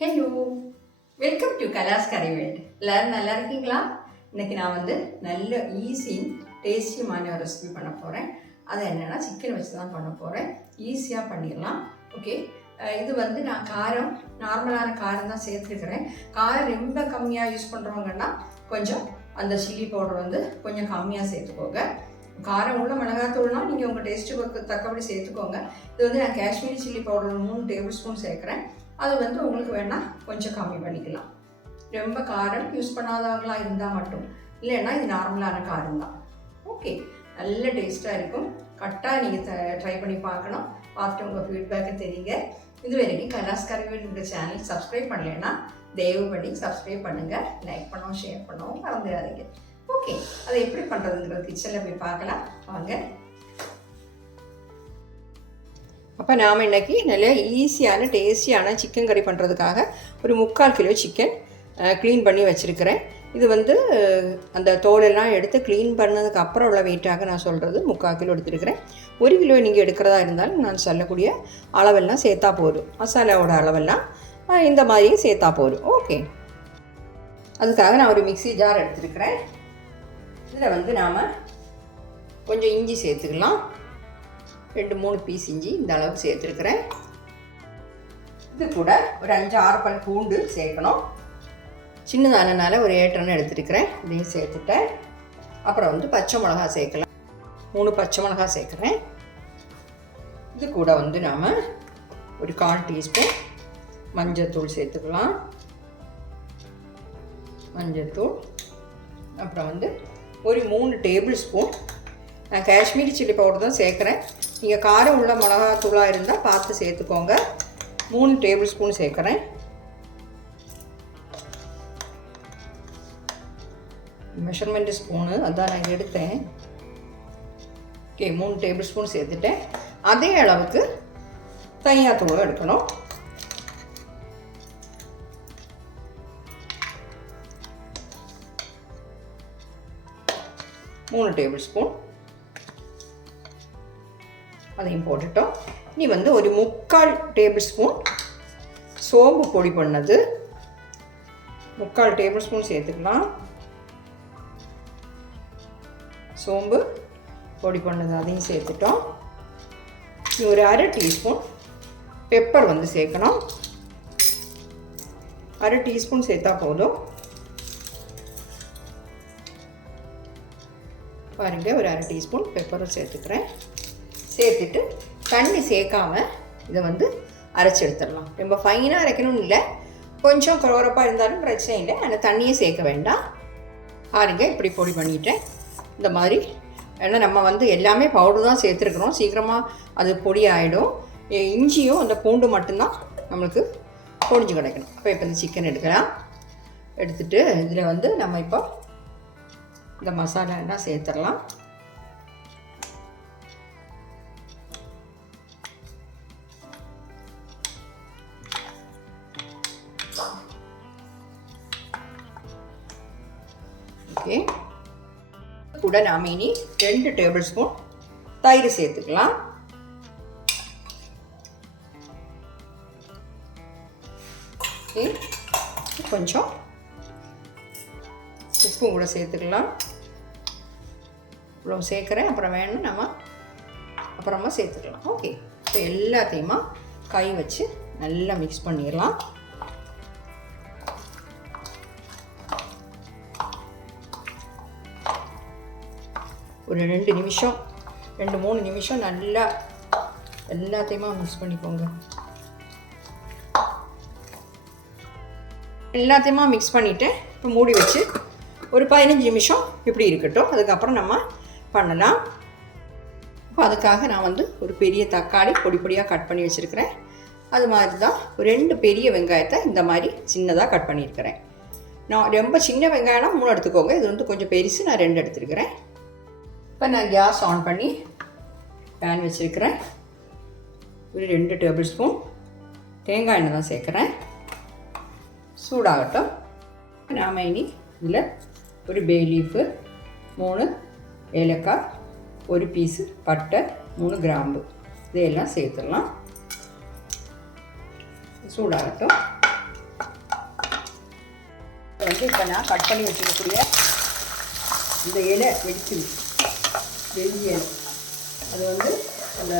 Hello welcome to கலாஸ் கரை world எல்லாரும் நல்லா இருக்கீங்களா? இன்னைக்கு நான் வந்து நல்ல ஈஸியும் டேஸ்டியுமான ஒரு ரெசிபி பண்ண போகிறேன் அது என்னென்னா சிக்கன் வச்சு தான் பண்ண போகிறேன் ஈஸியாக பண்ணிடலாம். ஓகே இது வந்து நான் காரம் நார்மலான காரம் தான் சேர்த்துருக்கிறேன் காரம் ரொம்ப கம்மியாக யூஸ் பண்ணுறவங்கன்னா கொஞ்சம் அந்த சில்லி பவுடர் வந்து கொஞ்சம் கம்மியாக சேர்த்துக்கோங்க. காரம் உள்ள மிளகாத்தூள்னால் நீங்கள் உங்கள் டேஸ்ட்டுக்கு தக்கபடி சேர்த்துக்கோங்க. இது வந்து நான் காஷ்மீரி சில்லி பவுடர் மூணு டேபிள் ஸ்பூன் சேர்க்குறேன். அது வந்து உங்களுக்கு வேணால் கொஞ்சம் கம்மி பண்ணிக்கலாம். ரொம்ப காரம் யூஸ் பண்ணாதவங்களா இருந்தால் மட்டும். இல்லைன்னா இது நார்மலான காரம் தான். ஓகே நல்ல டேஸ்ட்டாக இருக்கும். கரெக்டாக நீங்கள் ட்ரை பண்ணி பார்க்கணும் பார்த்துட்டு உங்கள் ஃபீட்பேக்கை தெரியுங்க. இது வரைக்கும் கலாஸ் கருவேல் சேனல் சப்ஸ்கிரைப் பண்ணலைன்னா தயவு பண்ணி சப்ஸ்கிரைப் பண்ணுங்கள் லைக் பண்ணவும் ஷேர் பண்ணவும் மறந்துடாதீங்க. ஓகே அதை எப்படி பண்ணுறதுங்கிறது கிச்சனில் போய் பார்க்கலாம். வாங்க. அப்போ நாம் இன்னைக்கு நல்ல ஈஸியான டேஸ்டியான சிக்கன் கறி பண்ணுறதுக்காக ஒரு முக்கால் கிலோ சிக்கன் க்ளீன் பண்ணி வச்சுருக்கிறேன். இது வந்து அந்த தோலெல்லாம் எடுத்து க்ளீன் பண்ணதுக்கு அப்புறம் உள்ள வெயிட்டாக நான் சொல்கிறது முக்கால் கிலோ எடுத்துருக்கிறேன். ஒரு கிலோ நீங்கள் எடுக்கிறதா இருந்தாலும் நான் சொல்லக்கூடிய அளவெல்லாம் சேர்த்தா போதும். மசாலாவோட அளவெல்லாம் இந்த மாதிரி சேர்த்தா போதும். ஓகே அதுக்காக நான் ஒரு மிக்சி ஜார் எடுத்துருக்கிறேன். இதில் வந்து நாம் கொஞ்சம் இஞ்சி சேர்த்துக்கலாம். ரெண்டு மூணு பீஸ் இஞ்சி இந்த அளவுக்கு சேர்த்துருக்குறேன். இது கூட ஒரு அஞ்சு ஆறு பல் பூண்டு சேர்க்கணும். சின்னதானனால ஒரு ஏற்றன்னு எடுத்துருக்கிறேன். இதையும் சேர்த்துட்டேன். அப்புறம் வந்து பச்சை மிளகா சேர்க்கலாம். மூணு பச்சை மிளகா சேர்க்குறேன். இது கூட வந்து நாம் ஒரு கால் டீஸ்பூன் மஞ்சத்தூள் சேர்த்துக்கலாம். மஞ்சத்தூள். அப்புறம் வந்து ஒரு மூணு டேபிள் ஸ்பூன் நான் காஷ்மீரி சில்லி பவுடர் தான் சேர்க்குறேன். நீங்கள் காரம் உள்ள மிளகாத்தூளாக இருந்தால் பார்த்து சேர்த்துக்கோங்க. மூணு டேபிள் ஸ்பூன் சேர்க்குறேன். மெஷர்மெண்ட் ஸ்பூனு அதான் நான் எடுத்தேன். ஓகே மூணு டேபிள் ஸ்பூன் சேர்த்துட்டேன். அதே அளவுக்கு தனியாத்தூளும் எடுக்கணும். மூணு டேபிள் ஸ்பூன். அதையும் போட்டுட்டோம். இனி வந்து ஒரு முக்கால் டேபிள் ஸ்பூன் சோம்பு பொடி பண்ணது. முக்கால் டேபிள் ஸ்பூன் சேர்த்துக்கலாம். சோம்பு பொடி பண்ணது அதையும் சேர்த்துட்டோம். இனி ஒரு அரை டீஸ்பூன் பெப்பர் வந்து சேர்க்கணும். அரை டீஸ்பூன் சேர்த்தா போதும். பாருங்க ஒரு அரை டீஸ்பூன் பெப்பரும் சேர்த்துக்கிறேன். சேர்த்துட்டு தண்ணி சேர்க்காம இதை வந்து அரைச்சி எடுத்துடலாம் ரொம்ப ஃபைனாக அரைக்கணும்னு இல்லை. கொஞ்சம் குறவரப்பாக இருந்தாலும் பிரச்சனை இல்லை. அந்த தண்ணியை சேர்க்க வேண்டாம். பாருங்க இப்படி பொடி பண்ணிட்டேன். இந்த மாதிரி. ஏன்னா நம்ம வந்து எல்லாமே பவுடர் தான் சேர்த்துருக்குறோம். சீக்கிரமாக அது பொடி ஆகிடும் இஞ்சியும் அந்த பூண்டு மட்டும்தான் நம்மளுக்கு பொடிஞ்சு கிடைக்கணும். அப்போ இப்போ இந்த சிக்கன் எடுக்கலாம். எடுத்துட்டு இதில் வந்து நம்ம இப்போ இந்த மசாலா எல்லாம் சேர்த்துடலாம். ஓகே கூட நாம் இனி ரெண்டு டேபிள் ஸ்பூன் தயிர் சேர்த்துக்கலாம். ஓகே. கொஞ்சம் உப்பும் கூட சேர்த்துக்கலாம். இவ்வளோ சேர்க்குறேன். அப்புறம் வேணும் நம்ம அப்புறமா சேர்த்துக்கலாம். ஓகே. இப்போ எல்லாத்தையுமா கை வச்சு நல்லா மிக்ஸ் பண்ணிடலாம். ஒரு ரெண்டு நிமிஷம் ரெண்டு மூணு நிமிஷம் நல்லா எல்லாத்தையுமா மிக்ஸ் பண்ணிக்கோங்க. எல்லாத்தையுமா மிக்ஸ் பண்ணிவிட்டு இப்போ மூடி வச்சு ஒரு பதினஞ்சு நிமிஷம் இப்படி இருக்கட்டும். அதுக்கப்புறம் நம்ம பண்ணலாம். இப்போ அதுக்காக நான் வந்து ஒரு பெரிய தக்காளி பொடி பொடியாக கட் பண்ணி வச்சுருக்கிறேன். அது மாதிரி தான் ஒரு ரெண்டு பெரிய வெங்காயத்தை இந்த மாதிரி சின்னதாக கட் பண்ணியிருக்கிறேன். நான் ரொம்ப சின்ன வெங்காயம்னா மூணு எடுத்துக்கோங்க. இது வந்து கொஞ்சம் பெருசு நான் ரெண்டு எடுத்துருக்கிறேன். இப்போ நான் கேஸ் ஆன் பண்ணி பேன் வச்சுருக்கிறேன். ஒரு ரெண்டு டேபிள் ஸ்பூன். தேங்காய் எண்ணெய் தான் சேர்க்குறேன். சூடாகட்டும். நாம் இனி இதில் ஒரு பே லீஃபு மூணு ஏலக்காய் ஒரு பீஸு பட்டை மூணு கிராம்பு. இதையெல்லாம் சேர்த்துடலாம். சூடாகட்டும். வந்து இப்போ நான் கட் பண்ணி வச்சுருக்கக்கூடிய இந்த இலை வெடிச்சு வெள்ளி அது வந்து அந்த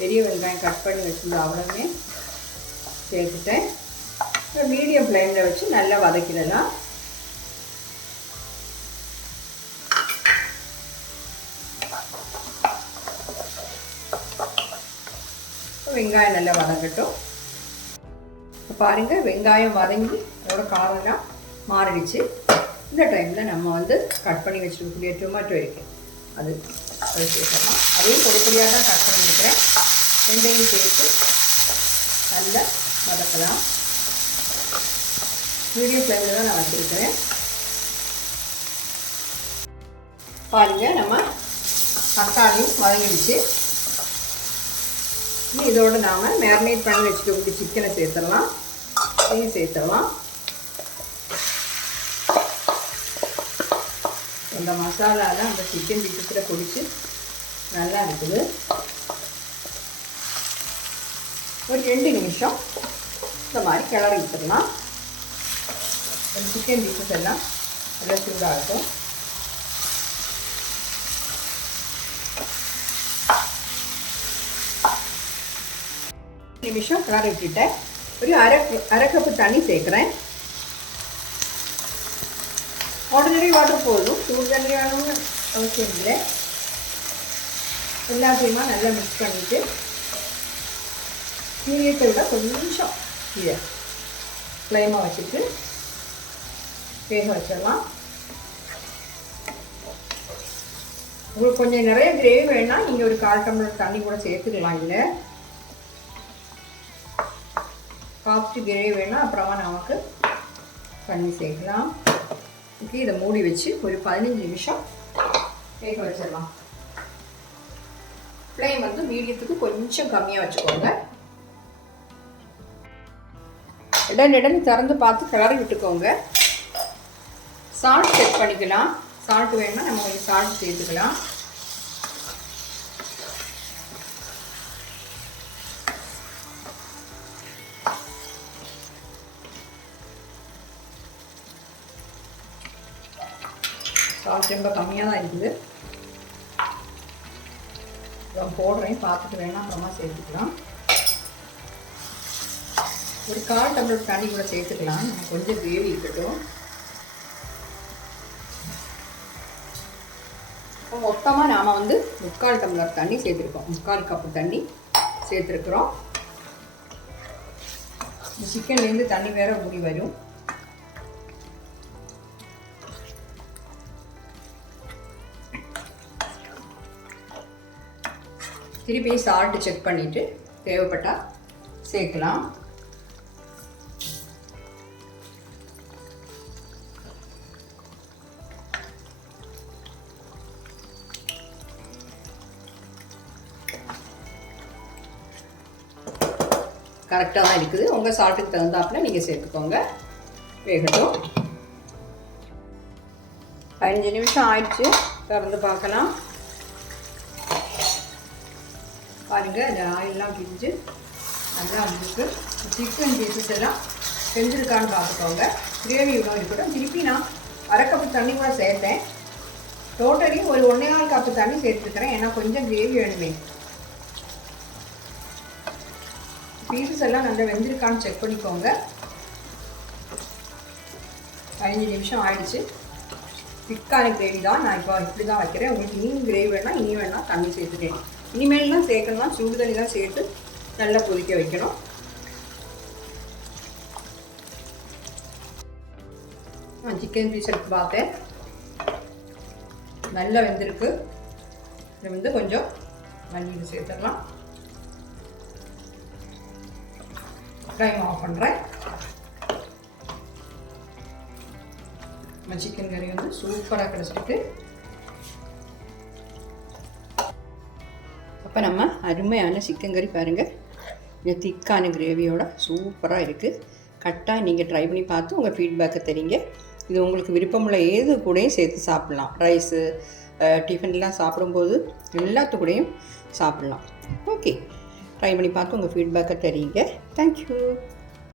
பெரிய வெங்காயம் கட் பண்ணி வச்சுருந்த அவ்வளோமே சேர்த்துட்டேன். மீடியம் ஃப்ளேமில் வச்சு நல்லா வதக்கிடலாம். வெங்காயம் நல்லா வதங்கட்டும். பாருங்கள் வெங்காயம் வதங்கி அதோட காரெல்லாம் மாறிடுச்சு. இந்த டைமில் நம்ம வந்து கட் பண்ணி வச்சுருக்கக்கூடிய டொமேட்டோ இருக்குது அது அது சேர்க்கலாம் அதையும் பொடி பொடியாக தான் கட் பண்ணியிருக்கிறேன் ரெண்டையும் சேர்த்து நல்லா வதக்கலாம். மீடியம் ஃப்ளேமில் தான் நான் வச்சுருக்கிறேன். பாருங்கள் நம்ம தக்காளியும் வதங்கிடுச்சு. இதோடு நாம் மேரினேட் பண்ணி வச்சுக்கக்கூடிய சிக்கனை சேர்த்துடலாம். இதையும் சேர்த்துடலாம். அந்த மசாலாலாம் அந்த சிக்கன் பீசஸில் குடிச்சு நல்லா இருக்குது. ஒரு ரெண்டு நிமிஷம் இந்த மாதிரி கிளறி விட்டுடலாம். அந்த சிக்கன் பீசஸ் எல்லாம் நல்லா சூடாகட்டும். நிமிஷம் கிளறி விட்டுட்டேன். ஒரு அரை அரை கப்பு தண்ணி சேர்க்குறேன். ஆர்டினரி வாட்டர் போதும். சூடு தண்ணி வேணும்னு அவசியம் இல்லை. எல்லாத்தையுமா நல்லா மிக்ஸ் பண்ணிவிட்டு மீடியத்தை விட கொஞ்சம் இதை ஃப்ளேமாக வச்சுட்டு வேக வச்சிடலாம். உங்களுக்கு கொஞ்சம் நிறைய கிரேவி வேணால் நீங்கள் ஒரு கால் டம்ளர் தண்ணி கூட சேர்த்துக்கலாம் இல்லை சாஃப்ட் கிரேவி வேணால் அப்புறமா நமக்கு பண்ணி சேர்க்கலாம். ஓகே இதை மூடி வச்சு ஒரு பதினஞ்சு நிமிஷம் வேக வச்சிடலாம். ஃப்ளேம் வந்து மீடியத்துக்கு கொஞ்சம் கம்மியாக வச்சுக்கோங்க. இடன் இடன் திறந்து பார்த்து கிளறி விட்டுக்கோங்க. சால்ட் செக் பண்ணிக்கலாம். சால்ட் வேணும்னா நம்ம கொஞ்சம் சால்ட் சேர்த்துக்கலாம். சால்ட் ரொம்ப கம்மியாக தான் இருக்குது. அப்புறம் போடுறேன் பார்த்துட்டு வேணால் அப்புறமா சேர்த்துக்கலாம். ஒரு கால் டம்ளர் தண்ணி கூட சேர்த்துக்கலாம். நம்ம கொஞ்சம் கிரேவி இருக்கட்டும். இப்போ மொத்தமாக நாம் வந்து முக்கால் டம்ளர் தண்ணி சேர்த்துருக்கோம். முக்கால் கப்பு தண்ணி சேர்த்துருக்குறோம். சிக்கன்லேருந்து தண்ணி வேற ஊறி வரும். திருப்பி சால்ட்டு செக் பண்ணிவிட்டு தேவைப்பட்டால் சேர்க்கலாம். கரெக்டாக தான் இருக்குது. உங்கள் சால்ட்டுக்கு தகுந்தாப்புல நீங்கள் சேர்த்துக்கோங்க. வேகட்டும். பதினஞ்சு நிமிஷம் ஆயிடுச்சு. திறந்து பார்க்கலாம். பாருங்கள் இந்த ஆயிலெலாம் பிரிஞ்சு நல்லா வந்துருக்கு. சிக்கன் பீசஸ் எல்லாம் செஞ்சுருக்கான்னு பார்த்துக்கோங்க. கிரேவி இவ்வளோ இருக்கட்டும். திருப்பி நான் அரை கப்பு தண்ணி கூட சேர்த்தேன். டோட்டலி ஒரு ஒன்றே நாள் கப்பு தண்ணி சேர்த்துருக்குறேன். ஏன்னா கொஞ்சம் கிரேவி வேணுமே. பீசஸ் எல்லாம் நல்லா வெந்திருக்கான்னு செக் பண்ணிக்கோங்க. பதினஞ்சு நிமிஷம் ஆயிடுச்சு. திக்கான கிரேவி தான். நான் இப்போ இப்படி தான் வைக்கிறேன். உங்களுக்கு இனியும் கிரேவி வேணால் இனி வேணால் தண்ணி சேர்த்துட்டேன் இனிமேல்லாம் சேர்க்கணும்னா சுடு தண்ணி தான் சேர்த்து நல்லா கொதிக்க வைக்கணும். சிக்கன் பீஸ் எடுத்து பார்த்தேன். நல்லா வெந்திருக்கு. இதை வந்து கொஞ்சம் மல்லியில் சேர்த்துடலாம். டைம் ஆஃப் பண்ணுறேன் நம்ம சிக்கன் கறி வந்து சூப்பராக கிடச்சிருக்கு. அப்போ நம்ம அருமையான சிக்கன் கறி பாருங்கள் கொஞ்சம் திக்கான கிரேவியோட சூப்பராக இருக்குது கரெக்டாக நீங்கள் ட்ரை பண்ணி பார்த்து உங்கள் ஃபீட்பேக்கை தெரியுங்க இது உங்களுக்கு விருப்பமுள்ள ஏது கூடயும் சேர்த்து சாப்பிட்லாம். ரைஸு டிஃபன்லாம் சாப்பிடும்போது எல்லாத்து கூடயும் சாப்பிட்லாம். ஓகே ட்ரை பண்ணி பார்த்து உங்கள் ஃபீட்பேக்கை தெரியுங்க தேங்க்யூ